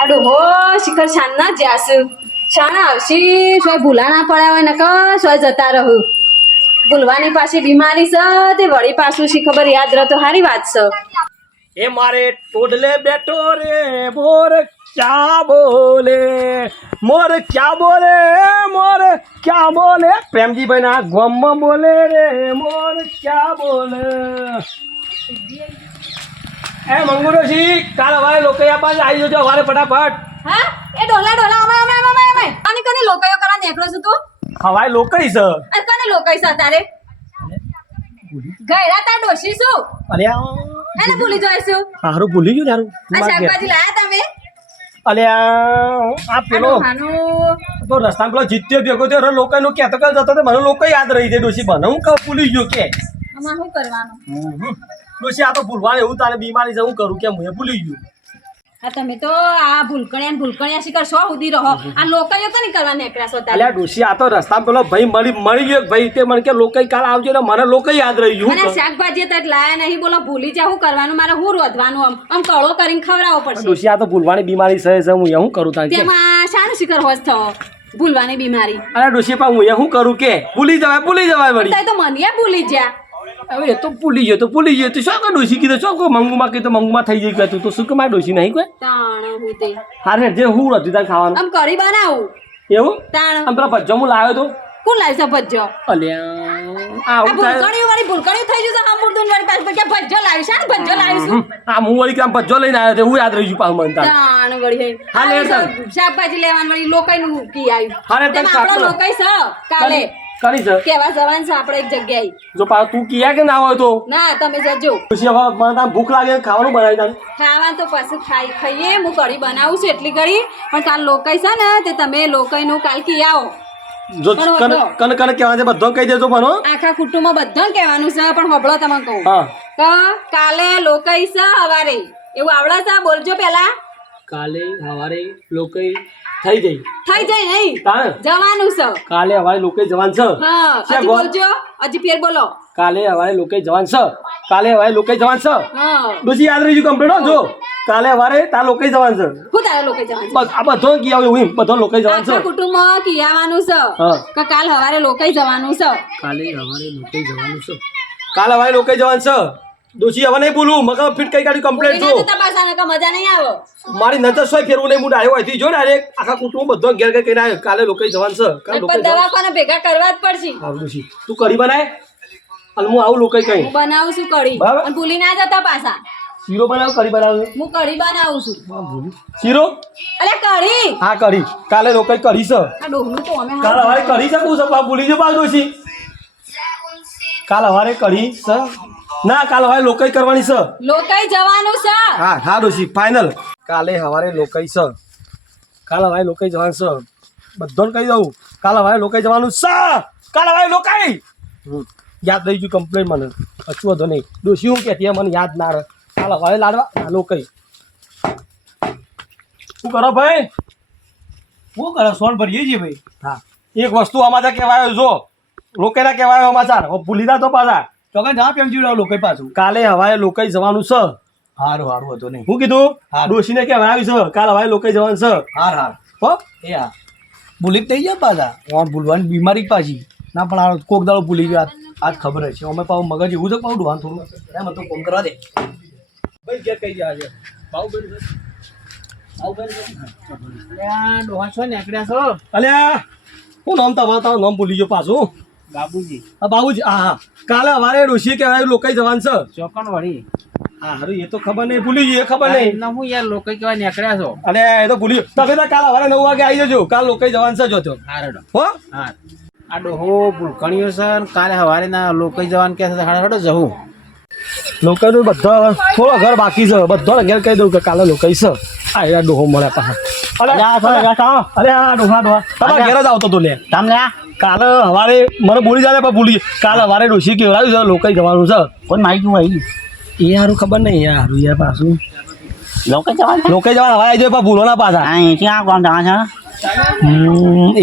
આ ડોહો શિખર શાન ના જાસુ શાના આવશી, સોય ભૂલાણા પડ્યા હોય નકર સોય જતા રહું. ભૂલવાની પાછી બીમારી છે તે વળી પાછું શી ખબર, યાદ રહે તો સારી વાત છે એ મારે ટોડલે બેઠો રે, મોર ક્યાં બોલે? મોર ક્યાં બોલે, મોર ક્યાં બોલે? પ્રેમજીભાઈ ના ગોમમાં બોલે રે, મોર ક્યાં બોલે? એ મંગુરોજી કાલ હવારે લોકો પાસે આવી જજો અવારે ફટાફટ. હા? એ ડોલા ડોલા અમે અમે અમે અમે અને કને લોકાયો કરા નીકળો છું તું? હવાય લોકઈ છે. અને કને લોકાઈ છે તારે ગયડા તાર ડોશી શું? અરે એને ભૂલી જોઈશું હારું ભૂલી ગયું યારું આ શાકભાજી લાયા તમે? અલે આ પેલો તો રસ્તામાં પેલો જીત્યો ભેગો થયો લોકો નું કહેતો કે જતો તો મને લોકો યાદ રહી છે ડોશી બને હું ભૂલી ગયો કે. આમાં શું કરવાનું? ડોશી આ તો ભૂલવાનું એવું તારે બીમારી છે હું કરું કે હું ભૂલી ગયું. આ તમે તો આ ભૂલકણ્યા ને ભૂલકણ્યા શિકાર શો સુધી રહો. આ લોકાયો તો નહીં કરવા નીકળ્યા છો તારે અલ્યા ડોશી આ તો રસ્તા પેલો ભાઈ મળી મળી ગયો ભાઈ તે મને કે લોકો કાલ આવજો ને મને લોકો યાદ રહી ગયું. મને શાકભાજી તો લાયા નહીં બોલો ભૂલી જા હું કરવાનું મારે હું રોધવાનું આમ? આમ કળો કરીને ખવડાવવો પડશે. ડોશી આ તો ભૂલવાની બીમારી છે છે હું એવું કરું તારે તેમાં શાનું શિકાર હોશ થવો ભૂલવાની બીમારી. અરે ડોશી પણ હું શું કરું કે? ભૂલી જવાય ભૂલી જવાય વળી. તો મને ભૂલી જા હવે એ તો ભૂલી ગયો તો ભૂલી ગયો. તો શું કે ડોસી કીધું? શું કહો મંગુમાં કીધું મંગુમાં થઈ જાય કે તું? તો શું કે મારે ડોસી નહીં કોઈ? હારે જે હું હતી તારે ખાવાનું. આમ કરી બનાવું. એવું? તાણ. આમ પેલા ભજ્જો હું લાવ્યો તો? કોણ લાવ્યો છે ભજ્જો? અલ્યા આવું ભૂલકણી વાળી ભૂલકણી થઈ જશે આમ મૂર્દુન વાળી પાસે કે ભજ્જો લાવી છે. ને ભજ્જો લાવીશું આ હું વળી કામ ભજ્જો લઈને આવ્યો તો હું યાદ રહી ગયું પાછું મને. તાણ વળી હે. લે શાકભાજી લેવાનું વળી લોકાઈ નું કી આવ્યું હારે છે કાલે. કરી છે? કેવા જવાન છે આપણે એક જગ્યાએ. જો તું કિયા કે ના હોય તો? ના તમે જજો. પછી હવે મને તાર ભૂખ લાગે ખાવાનું બનાવી તાર. ખાવા તો પાછું ખાઈ ખાઈએ હું કઢી બનાવું છું એટલી ઘડી. પણ કાલ લોકાઈ છે ને તે તમે લોકાઈ નું કાલ કી આવો. જો પણ કન વાંધો. કન કન કહેવા છે બધો કહી દેજો પણ હો. આખા કુટુંબમાં બધાને કહેવાનું છે પણ હબળો તમે કહું. હા. કાલે લોકઈ છે હવારે. એવું આવડે છે બોલજો પેલા કાલે સવારે લોકો થઈ જઈ થઈ જઈ નહીં. જવાનું છે. કાલે હવાય લોકો જવાન છે. હા હજી બોલજો. હજી ફેર બોલો. કાલે હવાય લોકો જવાન છે. કાલે હવાય લોકો જવાન છે. હા. ડોસી યાદ રહી ગયું કમ્પ્લીટ જો. કાલે સવારે તાર લોકો જવાન છે. હું તારે લોકો જવાનું? બસ આ બધો કી આવ્યો હું બધો લોકો જવાન છે. આખા કુટુંબમાં કિયાવાનું છે. કે કાલ હવારે લોકાઈ જવાનું છે. કાલે હવારે લોકો જવાનું છે. કાલે હવારે લોકો જવાન છે. ડોસી હવે નહીં બોલું. મગા ફિટ કઈ ગાડી કમ્પ્લેટ જો મજા નહીં આવે. મારી નજર સોય ફેરવું નહીં હું આવ્યો અહીંથી જો ડાયરેક્ટ આખા કુટુંબ બધો ઘેર ઘેર કહીને આવ્યો. કાલે લોકો જવાન છે. કાલે લોકો દવાખાને ભેગા કરવા જ પડશે. હા દોશી. તું કરી બનાય? અને હું આવું લોકો કઈ હું બનાવું છું કઢી. અને ભૂલી ના જતા પાછા. શીરો બનાવ કરી બનાવ. હું કઢી બનાવું છું. શીરો? અલે કઢી. હા કરી કાલે લોકો કરી છે. આ ડોહનું તો અમે કાલ હવે કરી શકું છે પણ ભૂલી જ પાછું દોશી. કાલ હવારે કરી છે. ના કાલ હવે લોકઈ કરવાની છે. લોકઈ જવાનું છે? હા હા ડોશી ફાઇનલ કાલે હવારે લોકઈ છે. કાલ હવે લોકઈ જવાનું છે. બધોને કહી દઉં કાલ હવે લોકઈ જવાનું છે. કાલ હવે લોકઈ. યાદ રહી ગયું કમ્પ્લેન મને. કશું વધો નહીં. ડોશી હું કહેતી મને યાદ ના રહે. કાલ હવે લાડવા લોકાઈ. શું કરો ભાઈ? શું કરો? સોન ભરીએ છીએ ભાઈ. હા. એક વસ્તુ અમાચા કહેવાયો જો લોકેના કહેવાયો અમાચાર ભૂલી ના તો પાછા. ચોકન જા પેમ જીવડાવ લોકો પાછું? કાલે હવાએ લોકાઈ જવાનું છે. હારું હારું હતો નહીં. હું કીધું? હા. ડોશીને કહેવાયું છે કાલ હવાએ લોકાઈ જવાનું છે. હાર હાર. હો? એ હા. ભૂલી થઈ જાય પાછા. ઓન ભૂલવાની બીમારી પાછી. ના પણ આ કોક દાડો ભૂલી ગયા. આજ ખબર છે. અમે પાછું મગજ એવું છે પાછું ડોહાન થોડું. એમ તો ફોન કરવા દે. ભાઈ ઘેર કઈ ગયા છે? ડોહા છો? ને એકડ્યા છો? અલ્યા હું નામ તમારું? નામ ભૂલી ગયો પાછું. બાબુજી. હા બાબુજી હા હા. કાલે હવારે ડોશી કહેવાયું લોકાઈ જવાનું છે. ચોકન વળી હા હારું એ તો ખબર નહીં ભૂલી ગઈ એ ખબર નહીં. હું યાર લોકો કહેવાય નીકળ્યા છો? અને એ તો ભૂલી તમે તો કાલ હવારે નવ વાગે આવી જજો. કાલ લોકાઈ જવાનું છે જો તો. હારડો હો? હા. આ ડોહો ભૂલકણીઓ છે કાલે સવારે ના લોકો જવાનું કે છે જવું. લોકોનું બધા થોડા ઘર બાકી છે. બધા ઘેર કહી દઉં કે કાલે લોકો છે. આ એના ડોહો મળે પાછા. અરે આ ડોહા ડોહા. તમારા ઘેર જ આવતો તો લે. તમને કાલે હવારે મને બોલી જાય પણ ભૂલી કાલે હવારે ડોશી કેવડાવ્યું છે? લોકો જવાનું છે. કોણ માહિતી હોય? એ સારું ખબર નહીં યાર સારું યાર પાછું. લોકો જવાનું લોકો જવાનું હવારે પણ ભૂલો ના પાછા. અહીં ક્યાં કોણ જવા છે?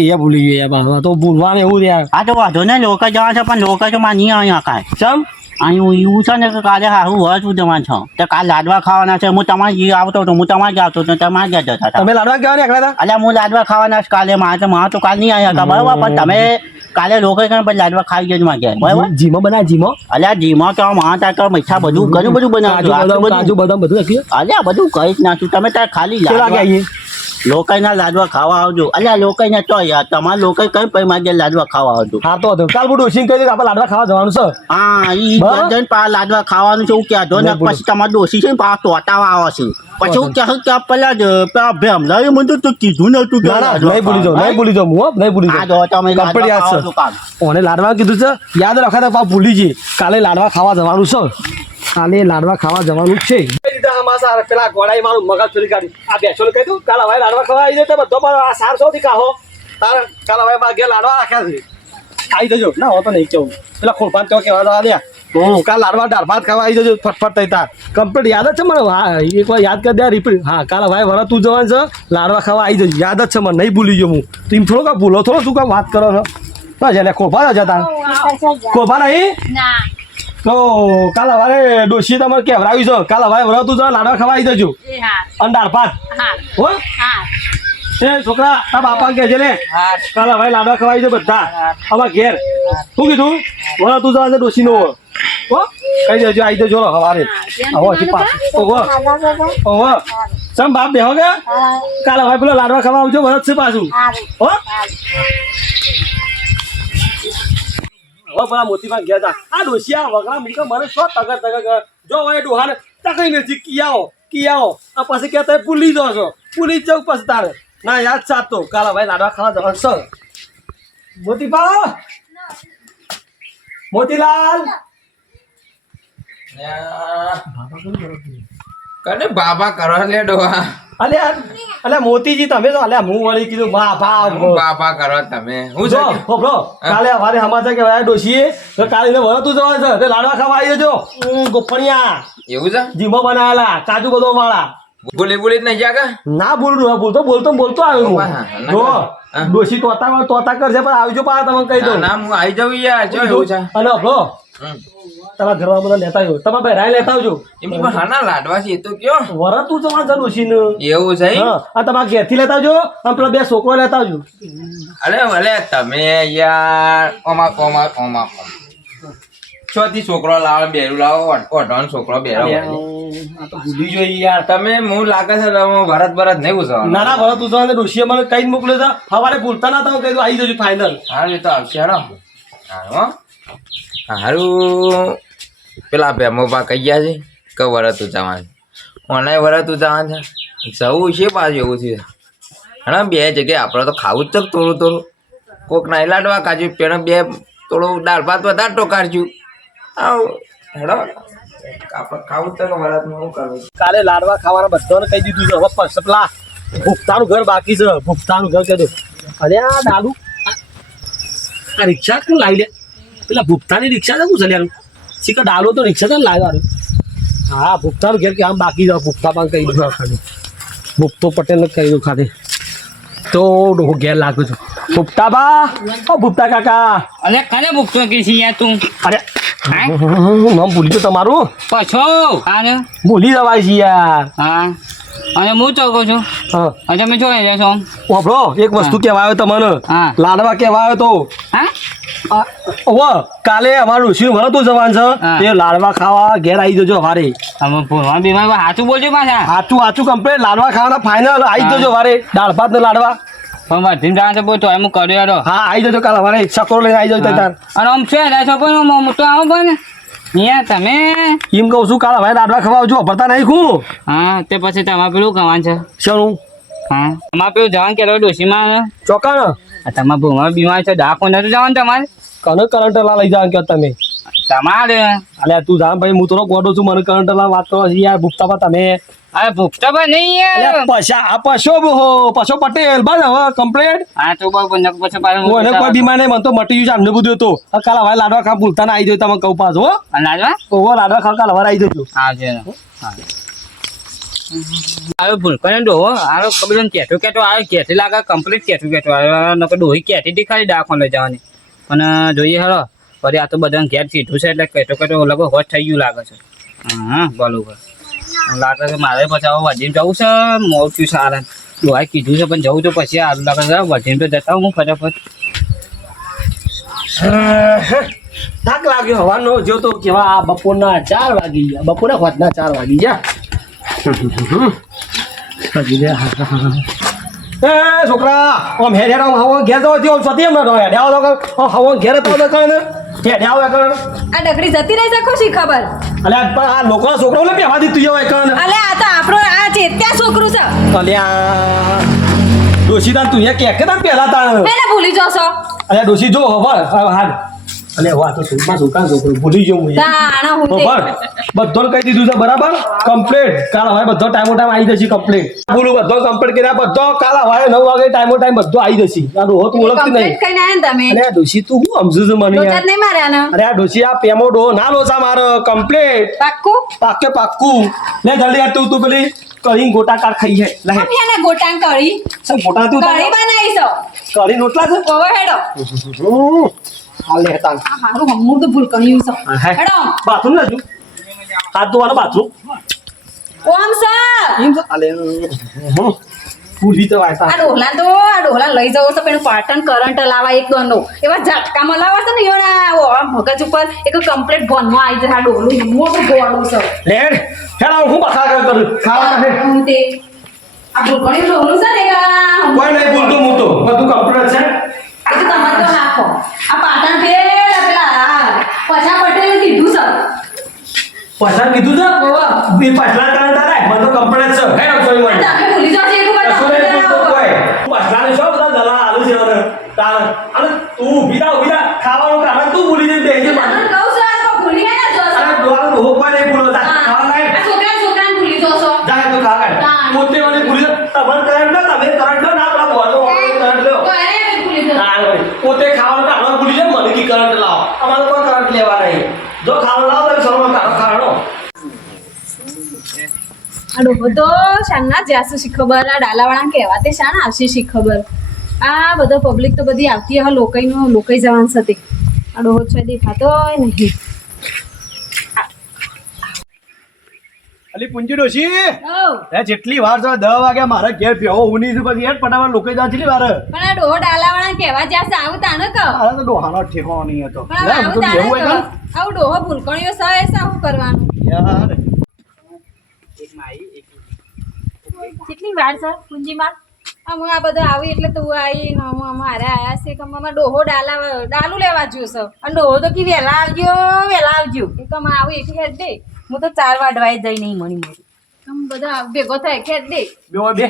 એ ભૂલી ગયા યાર તો ભૂલવાનું એવું જ યાર. હા તો વાંધો ને લોકો જવા છે પણ લોકો તો માં નહીં અહીંયા કાંઈ ચમ? અહીં એવું છે ને કે કાલે હારું હોય છું જવાનું છો. તે કાલે લાડવા ખાવાના છે હું તમારે જે આવતો હતો હું તમારે જ આવતો હતો તમારે ક્યાં જતા હતા. તમે લાડવા કેવા નીકળ્યા હતા? અલ્યા હું લાડવા ખાવાના છે કાલે મારે તો મારે તો કાલ નહીં આવ્યા હતા બરાબર? પણ તમે કાલે લોકો કઈ પણ લાડવા ખાઈ ગયો માં ગયા બરાબર? જીમો બના જીમો? અલ્યા જીમો તો મારા ત્યાં તો મીઠા બધું ઘણું બધું બનાવ્યું બધું. કાજુ બધું અલ્યા બધું કઈ જ નાખ્યું. તમે ત્યાં ખાલી લાડવા લોકાઈના લાડવા ખાવા આવજો. અલ્યા લોકાઈને તો યાર તમારા લોકાઈ કઈ પૈ ઘેર લાડવા ખાવા આવજો? હા તો તો. કાલ બધું ઓછી કહી આપણે લાડવા ખાવા જવાનું છે. હા ઈ. જન પા લાડવા ખાવાનું છે હું કહેતો ને પછી તમારે ડોસી છે ને પા તોટાવા આવે છે. પછી હું કહું કે પેલા પેલા ભેમ લઈ મને તો તું કીધું કે ના ના લાડવા નહીં ભૂલી જાઉં નહીં ભૂલી જાઉં હું નહીં ભૂલી જાઉં. તમે લાડવા યાદ છે. ઓને લાડવા કીધું છે યાદ રાખા પા ભૂલી જઈએ. કાલે લાડવા ખાવા જવાનું છે. કાલે લાડવા ખાવા જવાનું છે. પેલા ગોળાઈ મારું મગજ આ બેસો કહી દઉં કાલે ભાઈ લાડવા ખાવા આવી જાય બધો પણ આ સૌથી કાહો તાર કાલે હવે મારા લાડવા રાખ્યા છે. આવી જજો. ના નહીં કેવું પેલા ખોલપાન તો કેવા દવા દે હું કાલ લાડવા દાળ ભાત ખાવા આવી જજો ફટફટ થઈ તાર. કમ્પ્લીટ યાદ જ છે મને? હા એકવાર યાદ કરી દે રિપીટ હા કાલે ભાઈ વરસ તું જવાનું છે લાડવા ખાવા આવી જજો. યાદ જ છે મને નહીં ભૂલી ગયો હું. તું એમ થોડો કાં ભૂલો થોડો શું કામ વાત કરો છો? બસ એટલે ખોફા જતા ખોફા નહીં તો કાલ હવારે ડોશી તમારે કેવરાવ્યું છે? કાલ હવારે વરસ તું લાડવા ખાવા આવી જજો. અને દાળ ભાત. હો. એ છોકરા તારા બાપા કે છે ને કાલ હવે લાડવા ખવાઈ છે બધા. હવે ઘેર. શું કીધું? વળા તું જવા ડોસી નો હો? કઈ દેજો આવી જજો હવારે. આવો હજી પાછું. ઓહો. ઓહો. સમ બાપ બેહો કે? કાલ હવે પેલો લાડવા ખાવા આવજો વરસ છે પાછું. હો. હવે પેલા મોતીમાં ગયા હતા આ ડોસિયા વગરા મૂકે મને શું તગર તગર કરે. જો હવે ડોહાને તકઈ નથી. કિયાઓ કિયાઓ. આ પછી કહેતા ભૂલી જો છો. ભૂલી જ પછી તારે. ના યાદ સાતો કાલા ભાઈ લાડવા ખાવા જવાનું. સર મોતીબા મોતીલાલ! કને બાબા કરો લે ડોવા અલે અલે મોતીજી તમે તો અલે હું વળી કીધું બા બા બાબા કરો તમે. હું જો છે બ્રો કાલે અમારે સમાચાર કે વાય ડોશીએ તો કાલે એને વળતું જવા છે તે લાડવા ખાવા આવી જજો. ગોપણિયા. એવું છે? જીમો બનાવેલા કાજુ બધો વાળા બોલી બોલી નહીં જાગા ના બોલું બોલતો બોલતો બોલતો આવ્યો હા, હા, હું જો ડોશી તોતા તોતા કરશે પણ આવજો પા તમને કહી દઉં. ના હું આવી જાઉં યાર. જો એવું છે. અને હમ. તમારા ઘરમાં બધા લેતા આવ્યો. તમારા બહેરાય લેતા આવજો. એમની પણ હાના લાડવા છે એ તો કયો. વરત તું તમારે છે ને એવું છે આ તમારા ઘેરથી લેતા આવજો. અને પેલા બે છોકરો લેતા આવજો. અરે ભલે તમે યાર ઓમા ઓમા છ થી છોકરો લાવો બેરું લાવો ઓઢોન છોકરો બેરો ભૂલી જોઈએ યાર. તમે હું લાગે છે તમે ભરત ભરત નહીં પૂછવાનું ના ના ભરત તમારે ડોશીએ મને કઈ મોકલ્યો હતા સવારે ભૂલતા ના તમે કઈ આવી જજો ફાઇનલ હા એ તો આવશે હેડો. હારું. પેલા ભેમોબા કહી ગયા છે કે વરતું જવાનું. ઓનલાઈન વરતું જવાનું છે. જવું છે પાછું એવું છે. હા બે જગ્યાએ આપણે તો ખાવું જ છે થોડું થોડું. કોક ના લાડવા કાજુ પેલા બે થોડું દાળ ભાત વધારે ટોકારજું. આવ, હેડો. ખાવું કાલે લાડવા ખાવાના બધાને કહી દીધું છે, હવે પસ ભૂખતાનું ઘર બાકી છે, ભૂખતાનું ઘર કહેજો અરે આ દાદુ આ રિક્ષા કેમ લાવી લે? પેલા ભૂખતાની રિક્ષા છે શું યાર શીખર ડાલો તો રિક્ષા છે ને લાવ્યા હા ભૂખતાનું ઘેર કે આમ બાકી છે? ભૂખતા પણ કહી દઉં ખાલી. ભૂખતો પટેલ કહી દઉં ખાલી. તો હું ઘેર લાગુ છું. ભૂપતા બા. ઓ ભૂપતા કાકા. અરે કને ભૂખતો કે છે યાર તું. અરે નામ ભૂલી ગયો તમારું. પછો? ભૂલી જવાય છે યાર. હા. અને હું ચોકો છું. હા. તમે જોઈ રહ્યા છો વાપરો એક વસ્તુ કહેવા આવ્યો તમને. હા. લાડવા કહેવા આવ્યો તો. ઓવે, કાલે અમારું ઋષિનું તું જવાનું છે. એ લાડવા ખાવા ઘેર આવી જજો વારે. અમે ભણવા બીમાર સાચું બોલજો પાછા. સાચું સાચું કમ્પ્લેટ લાડવા ખાવાના ફાઇનલ આવી જજો વારે. દાળ ભાત ને લાડવા. પણ છે બહુ તો એમ કર્યો હા આવી જજો કાલે વારે. સકોર લઈને આવી જજો તાર અને આમ છે છો પણ મોટો આવો પણ. અહીંયા તમે? એમ કહું છું કાળા ભાઈ લાડવા ખાવા આવજો ભરતા નહીં ખું? હા તે પછી તમારે પેલું કહેવાનું છે. શાનું? હા તમારે પેલું જવાનું કે ડોસીમાં ચોકાણ? તમારે ભૂમાં બીમાર છે ડાકો નથી જવાનું તમારે? કને કરંટ લઈ જવાનું કે તમે. તમારે? અલ્યા તું જાણ ભાઈ હું તો ગોડો છું મને કરંટ વાત કરો છો યાર ભૂખતા પા તમે. અરે ભૂખતો પણ નહીં યાર. પછા આ પશો હો પશો પટેલ બસ હવે કમ્પ્લેટ હા તો બહુ પછી પછી પાછું હું એને કોઈ બીમાર નહીં મને તો મટી ગયું છે આમને બધું તો. કાલ હવે લાડવા ખા ભૂલતા ના આવી જાય તમે કહું પાછો લાડવા? ઓહો લાડવા ખા કાલ હવે આવી જજો. હા છે આવ્યો ભૂલકો ને ડોહો. આરો કબીર કેઠું કેઠો આવ્યો કેઠી લાગે કમ્પ્લીટ કેઠું કેઠું આવ્યો નકર ડોહી કેઠી દેખાડી ડાખો લઈ જવાની. પણ જોઈએ હેડો ફરી આ તો બધાને ઘેર કીધું છે એટલે કહેતો કહેતો લગો હોશ થઈ ગયું લાગે છે. હા બરોબર લાગે છે મારે પછી હવે વધીને જવું છે મોડું સારા ડોહાએ કીધું છે પણ જવું તો પછી આ લાગે છે. વધીને તો જતા હું ફટાફટ. થાક લાગ્યો. હવાનો જો તો કેવા આ બપોરના ચાર વાગી ગયા. બપોરે હોતના ચાર વાગી ગયા. હજી છોકરા આમ હેડ હેડ આમ હવો ઘેર તો હતી, સતી એમ નતો હેડ આવો હવો ઘેર તો તો કર ને હેડ આવો એ કર આ ડગડી જતી રહી છે ખુશી ખબર? અલે આ પણ આ લોકોના છોકરાઓને બેહવા દીધું જવાય એ અલે આ તો આપણો આ છે ત્યાં છોકરું છે. અલ્યા ડોશી તાન તું એ કે કે તાન પહેલા તાણ એને ભૂલી જશો અલ્યા ડોશી જો હવે હાલ અલે વાહ તો છોકરા છોકરા? ભૂલી તે. ખબર કહી દીધું છે બરાબર? કમ્પ્લીટ કાલ હવે બધો ટાઈમો ટાઈમ આવી જશે કમ્પ્લીટ બોલું બધો કમ્પ્લીટ કર્યા બધો કાલ હવે નવ વાગે ટાઈમો ટાઈમ બધો આવી જશે. આ ડોહો તું ઓળખતી નહીં. અરે ડોશી તું હું સમજુ છું મને અરે આ ડોશી આ પેમો ડોહો. ના લોચા માર. કમ્પ્લીટ પાક્કું? પાકે પાક્કું. લે જલ્દી યાર તું તું પેલી કઢી ગોટા કાર ખાઈ હે લે. અમે ગોટાંગ કરી સર ગોટા તું કઢી બનાવી છો કઢી રોટલા છે? ઓવર હેડો. હાલ તાન આ હારું હમું તો ભૂલ કર્યું છે હેડો બાથરૂમ ના હાથ ધોવાનું બાથરૂમ ઓમ સર એમ ભૂલી તો વાયતા આ ડોહલા તો આ ડોહલા લઈ જવો તો પેલું પાટણ કરંટ લાવા એક દોનો એવા ઝટકામાં લાવા છે ને એવા ઓ મગજ ઉપર એક કમ્પ્લીટ ભોનમાં આવી જાય આ ડોહલું મોટું ગોળું છે લેડ હેડા હું બખા કર કરું ખાવા હે હું તે આ ભૂલકણિયું ડોહલું છે ને આ કોઈ નહીં બોલતો હું તો બધું કમ્પ્લીટ છે તો તમારે તો નાખો આ પાટણ કીધું છે. પાછા કીધું છે? બી પાછલા કારણ તારે મને તો કમ્પ્લીટ છે. હે કોઈ મને તમે ભૂલી જાવ છો એક વાર કશું નહીં શું બધા દલા આલુ છે તાર અને તું ઊભી થા ઊભી થા ખાવાનું કારણ તું ભૂલી જઈ બેસી તમને કહું છું આ તો ભૂલી ગયા ને જો છો. અરે ડોહાનો ડોહો કોઈ નહીં ભૂલો તા હા. ખાવા લાય આ છોકરા છોકરાને ભૂલી જાઓ છો જાય તો ખા કાઢ હા. પોતે મને ભૂલી જાય તમારે કરંટ લો તમે કરંટ લો ના પેલા બોલો કરંટ લો તો એને બી ભૂલી જાઓ ના ભાઈ પોતે ખાવાનું કાઢવા ભૂલી જાય મને કી કરંટ લાવો અમારે કોઈ કરંટ લેવા નહીં જો ખાવાનું લાવો તો સરમાં કાઢો ખાવાનો આ ડોહો તો શાના જ્યાસુ શી ખબર આ ડાલાવાળા કહેવા તે શાના આવશે શી ખબર આ બધો પબ્લિક તો બધી આવતી હવે લોકઈનો લોકઈ જવાન સાથે આ ડોહો છે દેખાતો નહીં. અલી પુંજી ડોશી? એ જેટલી વાર જો દસ વાગ્યા મારે ઘેર બેહો હું છે પછી હેડ પટાવા લોકો જા કેટલી વાર. પણ આ ડોહો ડાલાવાળા કહેવા જ્યાસે આવું તાણો તો આ તો ડોહાનો ઠેકો નહીં હતો. પણ હું આવું ડોહો ભૂલકણીઓ સહે સાવ કરવાનું? યાર કેટલી વાર છે પૂંજીમાં અમે આ બધા આવી એટલે તું આવી ને અમે અમારે આવ્યા છે કે અમારે ડોહો ડાલા ડાલું લેવા જ્યું સર અને ડોહો તો કી વહેલા આવજો વહેલા આવજો. એ તો અમે આવી એક હેડ દે. હું તો ચાર વાડવાય જઈ નહીં મળી મળી. તમે બધા ભેગો થાય ખેડ દે. બે બે.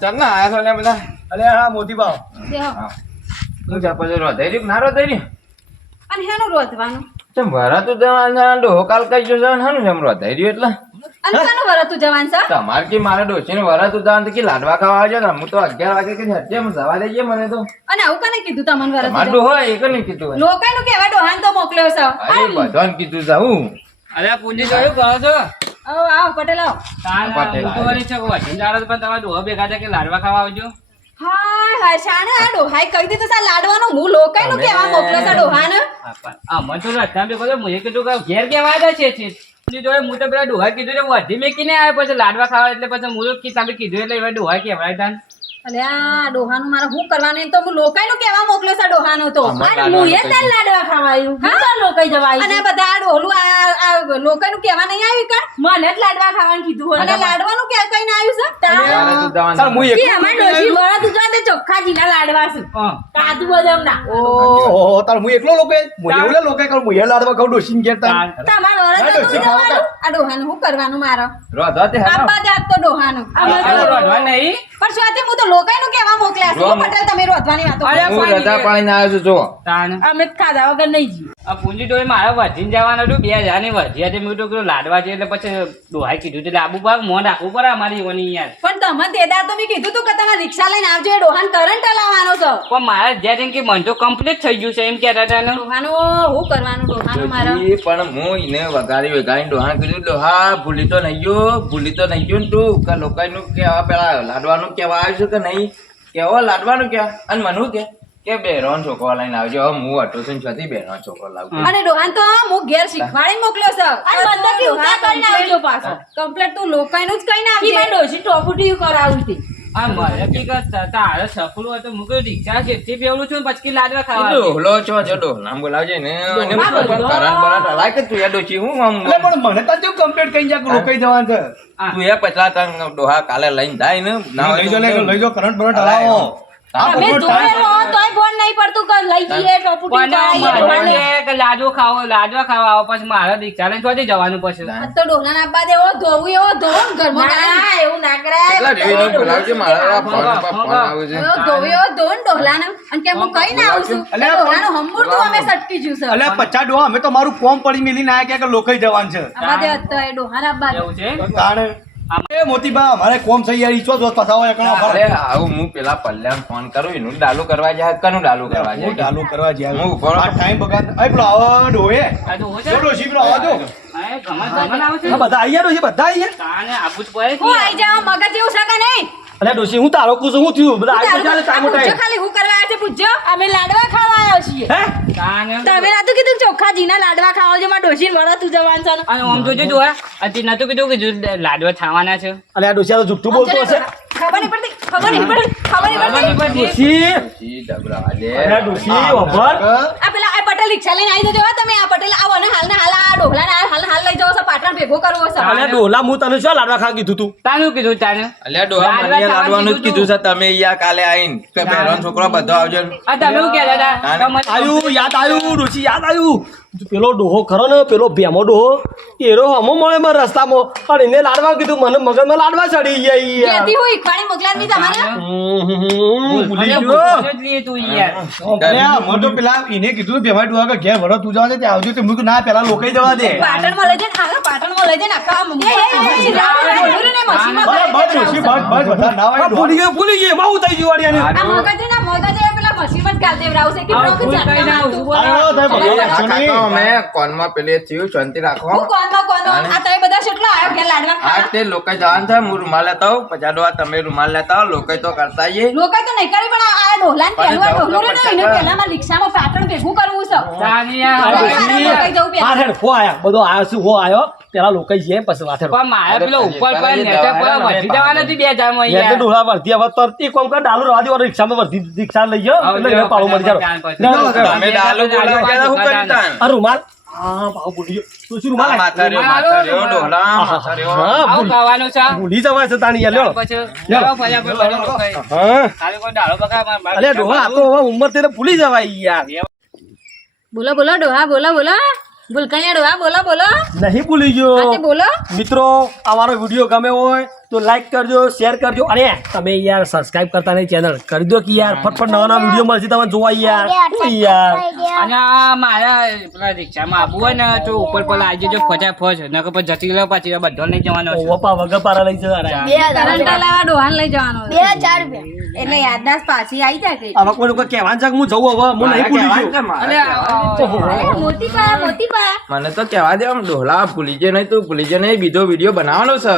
ચાલ ના આયા છો ને બધા? અરે હા મોતી બાવ દેહો તું જા પછી રોધાઈ રહ્યું કે ના રોધાઈ રહ્યું? અને હેનું રોધવાનું? ચમ વરાતું જવાનું ડોહો કાલ કઈ જો જવાનું હાનું રોધાઈ રહ્યું એટલે. અને કાનું જવાન છે? તમારે કે મારે ડોસીને વરાતું જવાનું તો કે લાડવા ખાવા આવજો ને? હું તો અગિયાર વાગે કે હત્યા હું જવા દેજે મને તો. અને આવું કને કીધું તમને તમારે વરતું ડોહો એ કે નહીં કીધું કહેવાય ડોહાન તો મોકલ્યો છે. અરે બધાને કીધું છે અરે પૂંજી જોયું કરો છો? આવો આવો પટેલ આવો. પટેલ તો વળી છે વધીને જાડો પણ તમારે ડોહા ભેગા થાય કે લાડવા ખાવા આવજો? હાય હાય શાણે આ ડોહાઈ કહી દીધું આ લાડવાનું હું લોકાઈનું કેવા મોકલો છે ડોહાને? આમાં તો રસ્તા મુએ કીધું કે ઘેર કેવા દે છે છે. હું તો પેલા ડોહા કીધું છે વધી મેં કીને આવે પછી લાડવા ખાવા એટલે પછી હું કીધું એટલે એવા ડોહા કેવાય તાન. અલે આ ડોહાનું મારે શું કરવાનું? એમ તો હું લોકાઈનું કેવા મોકલ્યો છે ડોહાનો તો. અને મુએ તાર લાડવા ખાવાયું હા લોકાઈ જવાય અને બધા આ ડોહલું આ લોકાઈ નું કેવા નહીં આવ્યું કા? મને જ લાડવા ખાવાનું કીધું હોય. અને લાડવાનું કે કઈ ના આવ્યું છે તાર હું એક અમાર ડોશી વળા તું જાતે ચોખ્ખા જીના લાડવા છે. કાજુ બદામ ના. ઓહો. તાર હું એકલો લોકો હું એવું લોકો કરું? હું એ લાડવા ખાઉં ડોશીને ઘેર તાર? તમાર વળા તો ડોશી. આ ડોહાનું શું કરવાનું મારો? રોધવા તે હેરાન. આપા દે તો ડોહાનું. રોધવા નહીં. પણ સ્વાતિ હું તો લોકાઈનું કહેવા મોકલ્યા? છે પટેલ તમે રોધવાની વાતો હું રજા પાડીને આવ્યો છું જો અમે ખાધા વગર નહીં જીવ. આ પૂંજી ડોહી મારે વધીને જવાનું હતું બે હજારની વધી હતી. મેં તો લાડવા છે એટલે પછી ડોહાઈ કીધું એટલે આબુ પાક મોં રાખવું પડે અમારી ઓની યાર પણ તમે તેદાર તો મેં કીધું તું કે તમે રિક્ષા લઈને આવજો એ ડોહાન કરંટ લાવવાનો છે. પણ મારે જ્યાં જેમ કે મન તો કમ્પ્લીટ થઈ ગયું છે એમ કહેતા હતા ડોહાનું શું કરવાનું ડોહાનું મારો. પણ હું એને વગાડી વગાડીને ડોહાને કીધું ડોહા ભૂલી તો નહીં ગયો ભૂલી તો નહીં ગયો ને તું. કે લોકોનું કેવા પેલા લાડવાનું કેવા આવ્યું છે કે નહીં. કેવો લાડવાનું કે? અને મનુ કે? કે બેરોન છોકરો લઈને આવજો. હવે હું અટો છું છતી બેરોન છોકરો લાવું અને ડોહાન તો હું ઘેર શીખવાડી મોકલ્યો છે. અને બંદકી ઉતા કરીને આવજો પાછો. કમ્પ્લેટ તું લોકાઈનું જ કહીને આવજે. કી ડોશી ટોપુટી કરાવું હતી આ મારે હકીકત તારે સફળું હોય તો હું કઈ રિક્ષા તે બેવડું છું પચકી પછી લાડવા ખાવા એ ડોહલો છો જો બોલાવજે ને. અને. બરંટ તું એ ડોચી હું આમ પણ મને તો કમ્પ્લીટ કહી જાય રોકાઈ જવાનું છે. તું એ પછલા તંગ ડોહા કાલે લઈને જાય ને. લઈ જો લઈ જો કરંટ બરંટ હલાવો અમે જોયેલો તોય ફોન નહીં પડતું કે લઈ જઈએ ટોપુટી ડોહાને. કે લાજો ખાવો લાજો ખાવા આવો પછી મારે રિક્ષા લઈને ચોથી જવાનું પછી. તો તો ડોહલાના બાદ એવો ધોવું એવો ધોવો ને ઘરમાં ના એવું ના કરાય. એટલે ને બોલાવજે મારા ફોન પર ફોન આવે છે. એવો ધોવું એવો ધોવો ને ડોહલાને. અને કે હું કહીને આવું છું? ડોલા ડોહલાનું હંબુરતું અમે સટકી જ્યું છે. એટલે પચા ડો અમે તો મારું ફોર્મ પડી મિલી ના કે લોકાઈ જવાનું છે. અમારે અત્યારે ડોહાના બાદ એવું છે? તાણે એ મોતીબા અમારે કોમ થઈ યાર ઈચો જો પસાવો એકણો અરે આવું હું પેલા પલ્લાને ફોન કરું એનું ડાલુ કરવા જાય કનું ડાલુ કરવા હું જાય ચાલુ કરવા જાય હું ઊભો આ ટાઈમ બગાડ આય પેલો આવો ડોહે. આ તો હોય? જોડો શીપલો આવો જો. બધા આઈ ગયા છે બધા આઈ ગયા? તાને જ પડે હું આઈ જાવ મગજ એવું છે નહીં? અલ્યા ડોશી હું તારો કું છું હું થયું? બધા આવી ગયા ટાઈમ ટાઈમ ખાલી હું કરવા આવ્યા છે પૂછજો. અમે લાડવા ખાવા આવ્યા છીએ. હે? તમે નતું કીધું ચોખ્ખા જીના લાડવા ખાવા છે માં ડોશી વળા તું જવાનું છે. અને આમ જોજો જો અતિ નતું કીધું કે લાડવા ખાવાના છે. અલ્યા ડોશી તો જુઠ્ઠું બોલતો હશે. ખબર નહીં પડતી ખબર નહીં પડતી ખબર નહીં પડતી. પડતી. ડબરા દે. અલ્યા ડોશી ઓભર આ પેલા આ પટેલ રિક્ષા લઈને આવી જજો તમે આ પટેલ આવો ને હાલ ને હાલ આ ડોહલાને હાલ હાલ હાલ લઈ જાઓ છો પાટણ ભેગો કરવો છે અલ્યા ડોલા હું તને શું લાડવા ખા કીધું તું? તાનું કીધું તાને અલ્યા ડોહા મને લાડવાનું જ કીધું છે તમે અહીંયા કાલે આવીને કે બેરોન છોકરો બધો આવજો. આ તમે શું કહેતા હતા? આયુ યાદ આયુ ડોશી યાદ આયુ. પેલો ડોહો ખરો ને પેલો ભેમો ડોહો એરો હમો મળે મારા રસ્તામાં અને એને લાડવા કીધું મને મગજમાં લાડવા ચડી ગયા યાર જેથી હું ઈખવાડી મોકલાવી તમારે ભૂલી ગયો તું યાર મને પેલા એને કીધું ભેમા ડોહા કે ઘેર વડો તું જવા દે ત્યાં આવજો તે મુક ના પેલા લોકાઈ જવા દે પાટણમાં લઈ જઈને આગળ પાટણમાં લઈ જઈને આખા મશીનમાં બસ બસ બસ બસ ના હોય ભૂલી ગયો ભૂલી ગયો બહુ થઈ ગયું વાડિયાને. આ મગજ ના મગજ એ પેલા મશીનમાં જ કે બ્રોક જાતના કરીને આવું હતું. બોલો. આવો થાય ભગવાન આ કાકા અમે કોનમાં પેલી થયું? શાંતિ રાખો. હું કોનમાં કોનો? આ તમે બધા કેટલા આવ્યો? ઘેર લાડવા? આ તે લોકો જવાનું છે હું રૂમાલ લેતા તમે રૂમાલ આવો. લોકો તો કરતા આવીએ. લોકો તો નહીં કરી પણ આ ને એને. રિક્ષામાં પાટણ ભેગું કરવું છે. આયા બધો આયો શું હો આયો? પેલા લોકો છે પછી વાત પણ મારે પેલો ઉપર પર નેચર પર વધી જવાના હતી બે હજારમાં એટલે યાર. ડોહા વર્ધી હવે તરતી કોમ કર ડાલુ રવા દેવાનો રિક્ષામાં વર્ધી રિક્ષા લઈ ગયો એટલે પાડો મળી જાવ. તમે ડાલુ બોલા કે હું કર્યું તાન? આ રૂમાલ? હા ભાવ શું રૂમાલ? માથા માથા માથા ખાવાનું છે? ભૂલી જવાય છે તાણી લ્યો. પછી. હા. તારે કોઈ દાડો બગાડ, મારે બાર અલ્યા ડોહા આ તો ઉંમર તેને ભૂલી જવાય યાર. બોલો બોલો ડોહા બોલો બોલો. ભૂલકણિયા ડોહા બોલો બોલો. નહીં ભૂલી ગયો. બોલો. મિત્રો અમારો વીડિયો ગમે હોય તો લાઈક કરજો શેર કરજો. અને તમે યાર સબસ્ક્રાઇબ કરતા નહીં ચેનલ કરી દો કે યાર ફટફટ નવા નવા વીડિયો મળશે તમે જોવા યાર. યાર. અને આ મારા પેલા રિક્ષામાં આવવું હોય ને તો ઉપર પર આવી જજો ફટાફટ નકર પછી જતી રહ્યો પાછી બધો નહીં જવાનો છે. ઓપા વગર પારા લઈ જવાના. કરંટ લાવા ડોહાને લઈ જવાનો બે ચાર રૂપિયા. એટલે યાદદાસ્ત પાછી આવી જાય હવે કોઈ કહેવાનું છે હું જવું હવે. હું નહીં ભૂલી મને તો કહેવા દેવા ડોહલા ભૂલી જાય નહીં તું ભૂલી જાય નહીં. બીજો વીડિયો બનાવવાનો છે.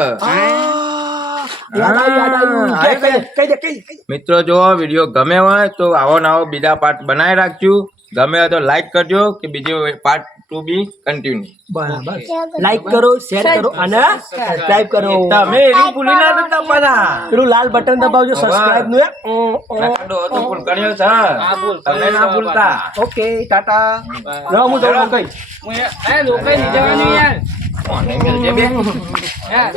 મિત્રો જો વીડિયો ગમે હોય તો આવો નાવો બીજા પાર્ટ બનાવી રાખજો. ગમે હોય તો લાઈક કરજો કે બીજો પાર્ટ ટુ બી કન્ટિન્યુ બરાબર. લાઈક કરો શેર કરો અને સબસ્ક્રાઇબ કરો. તમે એવું ભૂલી ના જતા પાછા પેલું લાલ બટન દબાવજો સબસ્ક્રાઇબનું એ. ભૂલ તો ભૂલકણ્યો છે તમે ના ભૂલતા. Okay tata. ના હું જવું કઈ. હું એ- એ લોકો નહીં જવાનું યાર. કોને મેલજે બે? યાર